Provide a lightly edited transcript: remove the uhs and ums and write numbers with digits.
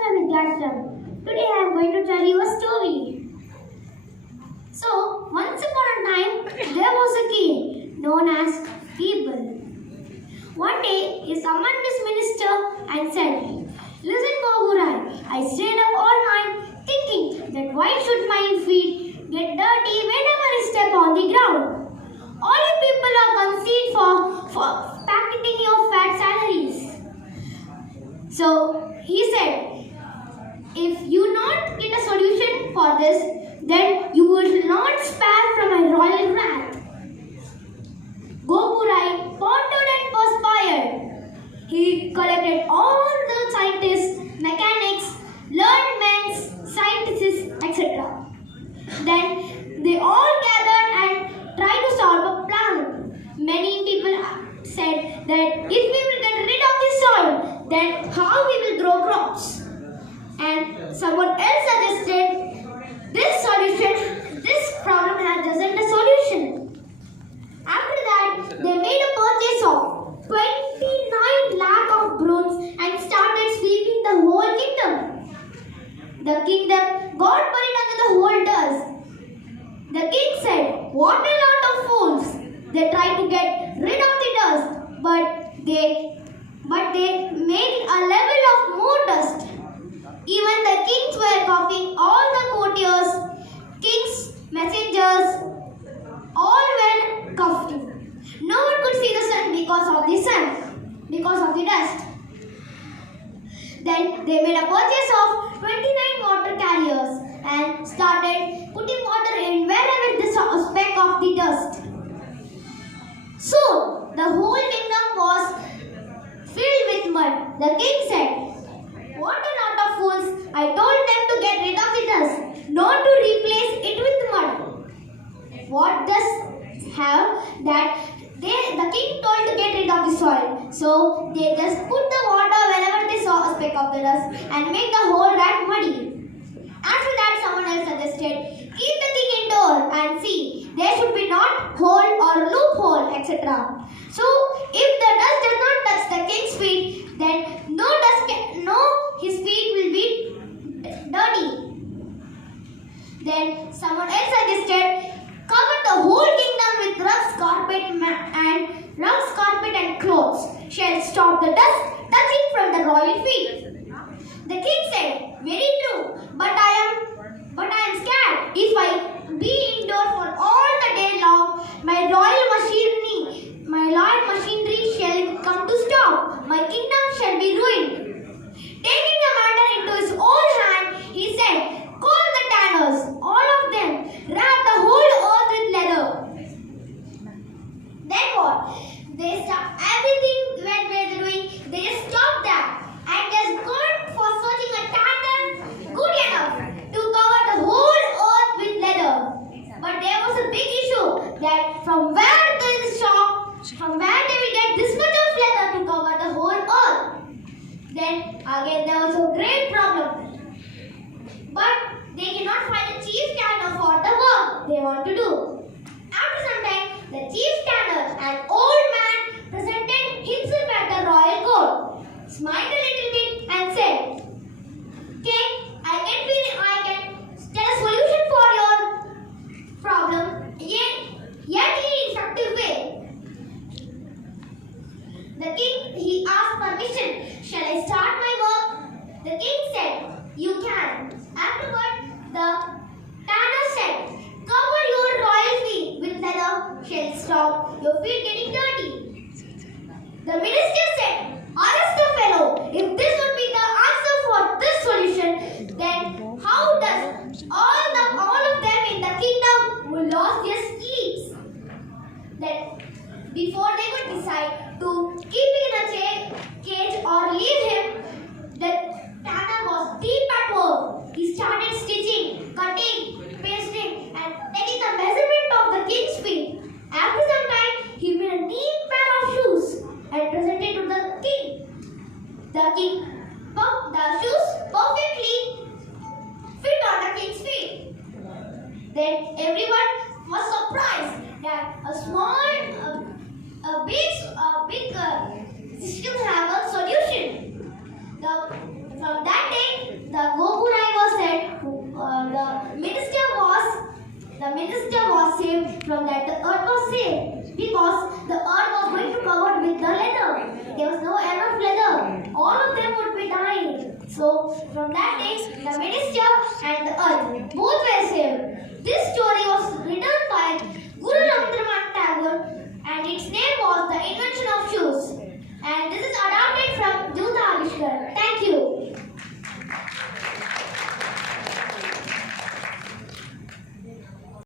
Vidyashram. Today I am going to tell you a story. So, once upon a time, there was a king known as Birbal. One day, he summoned his minister and said, "Listen, Babu Rai, I stayed up all night thinking that why should my feet get dirty whenever I step on the ground? All you people are conceited for pocketing your fat salaries." So, he said, if you not get a solution for this, then you will not spare from my royal wrath. Gopurai pondered and perspired. He collected all the scientists, mechanics, learned men, scientists, etc. Then they all gathered and tried to solve a plan. Many people said that if we will get rid of the soil, then how we will grow crops? And someone else suggested this problem doesn't a solution. After that, they made a purchase of 29 lakh of brooms and started sweeping the whole kingdom. The kingdom got buried under the whole dust. The king said, "What a lot of fools! They tried to get rid of the dust, but they made a level of more dust." Even the kings were coughing, all the courtiers, kings, messengers, all were coughing. No one could see the sun, because of the dust. Then they made a purchase of 29 water carriers and started putting water in wherever they saw a speck of the dust. Soon, the whole kingdom was filled with mud. The king said, "What a lot of fools! I told them to get rid of the dust, not to replace it with mud." What does have that the king told to get rid of the soil. So they just put the water whenever they saw a speck of the dust and make the whole rat muddy. After that, someone else suggested, "Keep the thing indoor and see. There should be not hole or loophole, etc." So if the dust does not touch the king's feet, then his feet will be dirty. Then someone else suggested, "Cover the whole kingdom with rugs, carpet and clothes. Shall stop the dust touching from the royal feet." The king said, "Very true, but I am scared. If I be indoor for all the day long, my royal machinery shall come to stop. My kingdom shall be ruined." Taking the matter into his own hand, he said, "Call the tanners, all of them. Wrap the whole earth with leather." Then what? They stopped everything when they were doing. They just stopped that and just gone for searching a tanner good enough to cover the whole earth with leather. But there was a big issue that from where they will get this much of leather to cover the whole earth. Then again there was a great problem. But they cannot find a chief tanner for the work they want to do. After some time, the chief tanner, an old man, presented himself at the royal court, smiled a little bit and said, "King, I can tell a solution for your problem, yet in an effective way." The king, he asked permission, "Shall I start my work?" The king said, "You can." Afterward, the tanner said, "Cover your royal feet with leather, shall stop your feet getting dirty." The minister said, "Arrest the fellow. If this would be the answer for this solution, then how does all of them in the kingdom will lose their sleeps?" Then, before they could decide to keep him in a cage or leave him, the tanner was deep at work. He started stitching, cutting, pasting, and taking the measurement of the king's feet. After some time, he made a neat pair of shoes and presented to the king. The king put the shoes perfectly fit on the king's feet. Then everyone was surprised that a big system have a solution. From that day, the Gopurai was said, the minister was saved from that. The earth was saved because the earth was going to cover with the leather. There was no enough leather. All of them would be dying. So from that day, the minister and the earth both were saved. This story was